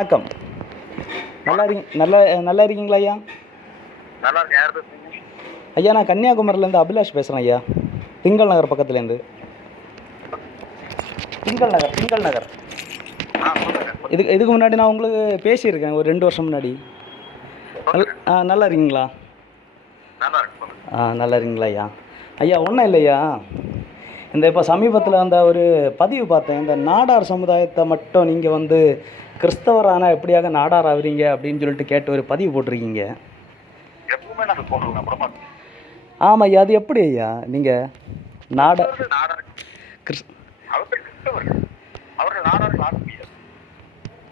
வணக்கம். நல்லா இருக்கீங்களா ஐயா? நல்லா இருக்கேன். யார் பேசுறீங்க? ஐயா, நான் கன்னியாகுமரியிலேருந்து அபிலாஷ் பேசுகிறேன் ஐயா. திங்கள் நகர் பக்கத்துலேருந்து. திங்கள் நகர். சொல்லுங்க. இதுக்கு முன்னாடி நான் உங்களுக்கு பேசியிருக்கேன் ஒரு 2 வருஷம் முன்னாடி. நல்லா இருக்கீங்களா? நல்லா இருக்கு. சொல்லுங்க. நல்லா இருக்கீங்களா ஐயா? ஐயா, ஒன்றும் இல்லையா, இப்போ சமீபத்தில் அந்த ஒரு பதிவு பார்த்தேன். இந்த நாடார் சமுதாயத்தை மட்டும் நீங்கள் கிறிஸ்தவரானா எப்படியாக நாடார் ஆகுறீங்க அப்படின்னு சொல்லிட்டு கேட்டு ஒரு பதிவு போட்டிருக்கீங்க. எப்பவுமே நாங்கள் போடுவோம். அப்புறமா ஆமாம் ஐயா, அது எப்படி ஐயா நீங்கள் நாடார்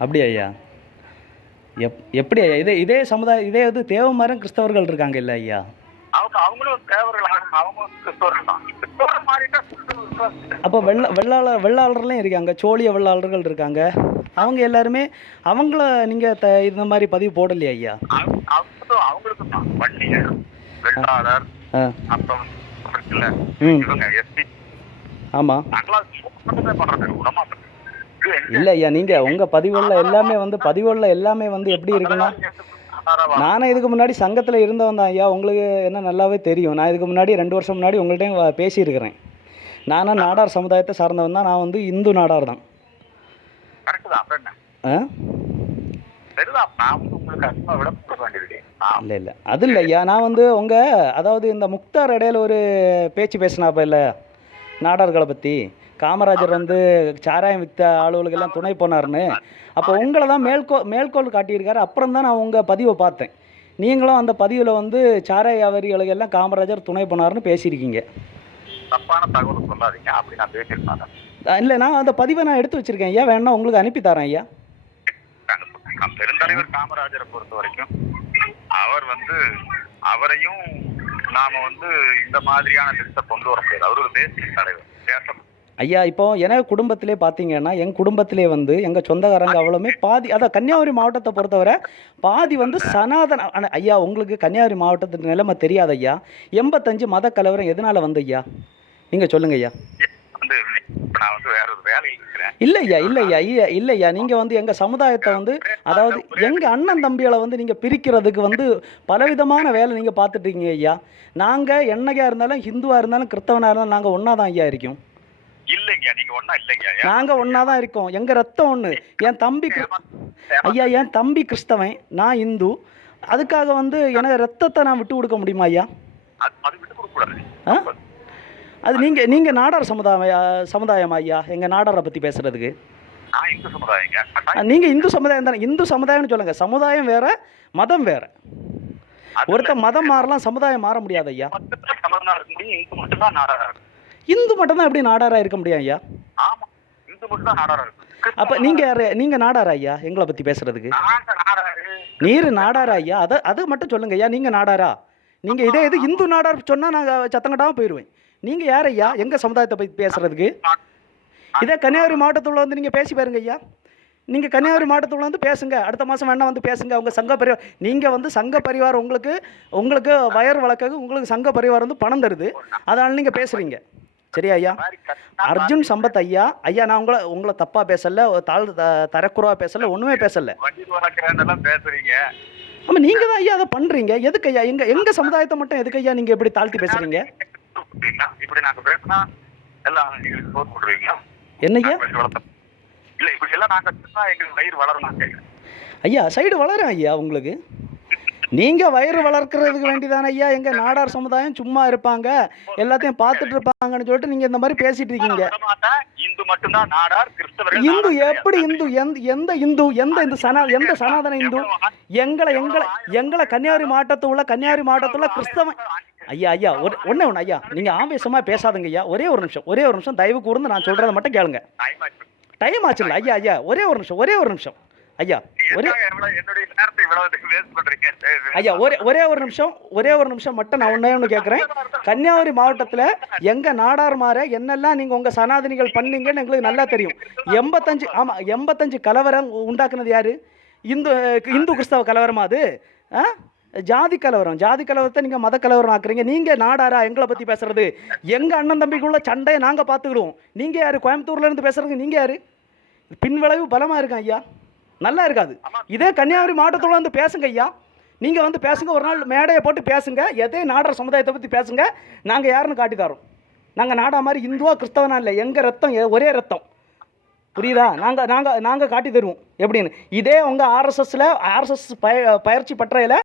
அப்படியா ஐயா? எப்படி ஐயா? இதே சமுதாயம், இதே தேவமாரும் கிறிஸ்தவர்கள் இருக்காங்க இல்லை ஐயா? அவங்களும் தேவர்கள், அவங்க கிறிஸ்தவர்கள் தான். கிறிஸ்தவர் மாறிட்டா அப்போ வெள்ளாளர்லாம் இருக்காங்க, சோழிய வெள்ளாளர்கள் இருக்காங்க. அவங்க எல்லாருமே அவங்கள நீங்கள் இந்த மாதிரி பதிவு போடலையா ஐயா? அவங்களுக்கு தான் வன்னியர், வெள்ளாளர், அப்புறம் ஆமாம். இல்லை ஐயா, நீங்கள் உங்கள் பதிவுகளில் எல்லாமே எப்படி இருக்குன்னா, நானே இதுக்கு முன்னாடி சங்கத்தில் இருந்தவன் தான் ஐயா. உங்களுக்கு என்ன நல்லாவே தெரியும். நான் இதுக்கு முன்னாடி 2 வருஷம் முன்னாடி உங்கள்கிட்டையும் பேசியிருக்கிறேன். நானும் நாடார் சமுதாயத்தை சார்ந்தவன் தான். நான் இந்து நாடார் தான். இல்லை அது இல்லை ஐயா. நான் அதாவது இந்த முக்தார் இடையில ஒரு பேச்சு பேசினாப்ப இல்லை நாடார்களை பற்றி. காமராஜர் சாராயம் வித்த ஆளுகளுக்கெல்லாம் துணை போனார்னு. அப்போ உங்களை தான் மேற்கோள் காட்டியிருக்காரு. அப்புறம் தான் நான் உங்கள் பதிவை பார்த்தேன். நீங்களும் அந்த பதிவில் சாராய வியாபாரிகளுக்கு எல்லாம் காமராஜர் துணை போனார்னு பேசியிருக்கீங்க. தப்பான தகவல் சொல்லாதீங்க. அப்படி நான் பேசியிருக்கேன். இல்லை, நான் அந்த பதிவை நான் எடுத்து வச்சிருக்கேன் ஐயா. வேணா உங்களுக்கு அனுப்பி தரேன் ஐயா. பெருந்தலைவர் காமராஜரை பொறுத்த வரைக்கும் அவரையும் நாம இந்த மாதிரியான லிஸ்ட்டை கொண்டு வர முடியாது. அவர் ஒரு தேசிய தலைவர். ஐயா, இப்போ எனக்கு குடும்பத்திலே பார்த்தீங்கன்னா, எங்கள் குடும்பத்திலே எங்கள் சொந்தக்காரங்க அவ்வளோமே பாதி, அதான் கன்னியாகுமரி மாவட்டத்தை பொறுத்தவரை பாதி சனாதன. ஐயா, உங்களுக்கு கன்னியாகுமரி மாவட்டத்தின் நிலைமை தெரியாது ஐயா. 85 மத கலவரம் எதனால் ஐயா? நீங்கள் சொல்லுங்க ஐயா. நான் வேற ஒரு வேலையில் இருக்கிறேன். இல்லையா, நீங்கள் எங்கள் சமுதாயத்தை அதாவது எங்கள் அண்ணன் தம்பிகளை நீங்கள் பிரிக்கிறதுக்கு பலவிதமான வேலை நீங்கள் பார்த்துட்டு இருக்கீங்க ஐயா. நாங்கள் என்னையா இருந்தாலும், ஹிந்துவாக இருந்தாலும், கிறிஸ்தவனாக இருந்தாலும் நாங்கள் ஒன்றா தான் ஐயா இருக்கோம். இல்லைங்க, நீங்க ஒண்ணா இல்லைங்க. நாங்க ஒண்ணா தான் இருக்கோம். எங்க ரத்தம் ஒண்ணு. என் தம்பி கிறிஸ்தவன், நான் இந்து. அதுக்காக எனக்கு ரத்தத்தை நான் விட்டு கொடுக்க முடியுமா ஐயா? அது விட்டு கொடுக்க கூடாது. அது நீங்க நாடார் சமுதாயம் ஐயா. எங்க நாடாரை பத்தி பேசுறதுக்கு இந்து சமுதாயங்க. நீங்க இந்து சமுதாயம் தானே. இந்து சமுதாயம்னு சொல்லுங்க. சமுதாயம் வேற, மதம் வேற. ஒருத்தர் மதம் மாறலாம், சமுதாயம் மாற முடியாது ஐயா. இந்து மட்டும் தான் எப்படி நாடாரா இருக்க முடியும் ஐயா? ஆமா, இந்து மட்டும் தான் நாடாரா இருக்கு. அப்ப நீங்க நாடாரா ஐயா எங்களை பத்தி பேசுறதுக்கு? நீர் நாடாரா ஐயா? அது மட்டும் சொல்லுங்க ஐயா. நீங்க நாடாரா? நீங்க இது இந்து நாடார் சொன்னா நாங்க சத்தங்கட்டாம போயிடுவேன். நீங்க யார் ஐயா எங்க சமுதாயத்தை பத்தி பேசுறதுக்கு? இதே கன்னியாகுமரி மாவட்டத்துல நீங்க பேசி பாருங்க ஐயா. நீங்க கன்னியாகுமரி மாவட்டத்துல பேசுங்க. அடுத்த மாசம் வேணா பேசுங்க. உங்க சங்க பரிவார், நீங்க சங்க பரிவார் உங்களுக்கு வயர் வழக்கு, உங்களுக்கு சங்க பரிவார் பணம் தருது. அதனால நீங்க பேசுறீங்க. சரியா ஐயா? அர்ஜுன் சம்பத் ஐயா. நான் உங்களை தப்பா பேசல, தரக்குறவா பேசல, ஒண்ணுமே பேசல. ஆமா, நீங்க தான் ஐயா அதை பண்றீங்க. எதுக்கு ஐயா எங்க சமுதாயத்தை மட்டும் எதுக்கு ஐயா நீங்க எப்படி தாழ்த்தி பேசுறீங்க? என்னையா? ஐயா, சைடு வளரும் ஐயா. உங்களுக்கு நீங்க வயிறு வளர்க்கறதுக்கு வேண்டிதானே ஐயா எங்க நாடார் சமுதாயம் சும்மா இருப்பாங்க, எல்லாத்தையும் பார்த்துட்டு இருப்பாங்கன்னு சொல்லிட்டு நீங்க இந்த மாதிரி பேசிட்டு இருக்கீங்க. இந்து மட்டும்தான் நாடார், கிறிஸ்தவர்கள் இந்து எப்படி? இந்து எந்த சனாதன இந்து? எங்களை கன்னியாகுமரி மாவட்டத்துல கிறிஸ்தவன் ஐயா. ஒண்ணு ஐயா, நீங்க ஆவேசமா பேசாதுங்க ஐயா. ஒரே ஒரு நிமிஷம் தயவு கூர்ந்து நான் சொல்றதை மட்டும் கேளுங்க. டைம் ஆச்சுல்ல ஐயா. ஒரே ஒரு நிமிஷம் ஐயா. ஒரே ஒரு நிமிஷம் மட்டும் நான் ஒண்ணு கேட்குறேன். கன்னியாகுமரி மாவட்டத்தில் எங்க நாடார் மாற என்னெல்லாம் நீங்க உங்க சனாதனிகள் பண்ணீங்கன்னு எங்களுக்கு நல்லா தெரியும். 85 கலவரம் உண்டாக்குனது யாரு? இந்து கிறிஸ்தவ கலவரமா? அது ஜாதி கலவரத்தை நீங்க மத கலவரம் ஆக்குறீங்க. நீங்க நாடாரா எங்களை பத்தி பேசுறது? எங்க அண்ணன் தம்பிக்குள்ள சண்டையை நாங்க பாத்துக்கிடுவோம். நீங்க யாரு? கோயம்புத்தூர்ல இருந்து பேசுறதுக்கு நீங்க யாரு? பின்விளைவு பலமா இருக்கும் ஐயா. நல்லா இருக்காது. இதே கன்னியாகுமரி மாவட்டத்தில் வந்து பேசுங்க ஐயா, நீங்கள் வந்து பேசுங்க, ஒரு நாள் மேடையை போட்டு பேசுங்க, எதே நாடார் சமுதாயத்தை பற்றி பேசுங்க, நாங்கள் யாருன்னு காட்டி தரோம். நாங்கள் நாடா மாதிரி இந்துவா கிறிஸ்தவனா இல்லை, எங்கள் ரத்தம் ஒரே ரத்தம், புரியுதா? நாங்கள் நாங்கள் நாங்கள் காட்டி தருவோம் எப்படின்னு. இதே உங்கள் ஆர்எஸ்எஸ் பயிற்சி பற்றையில்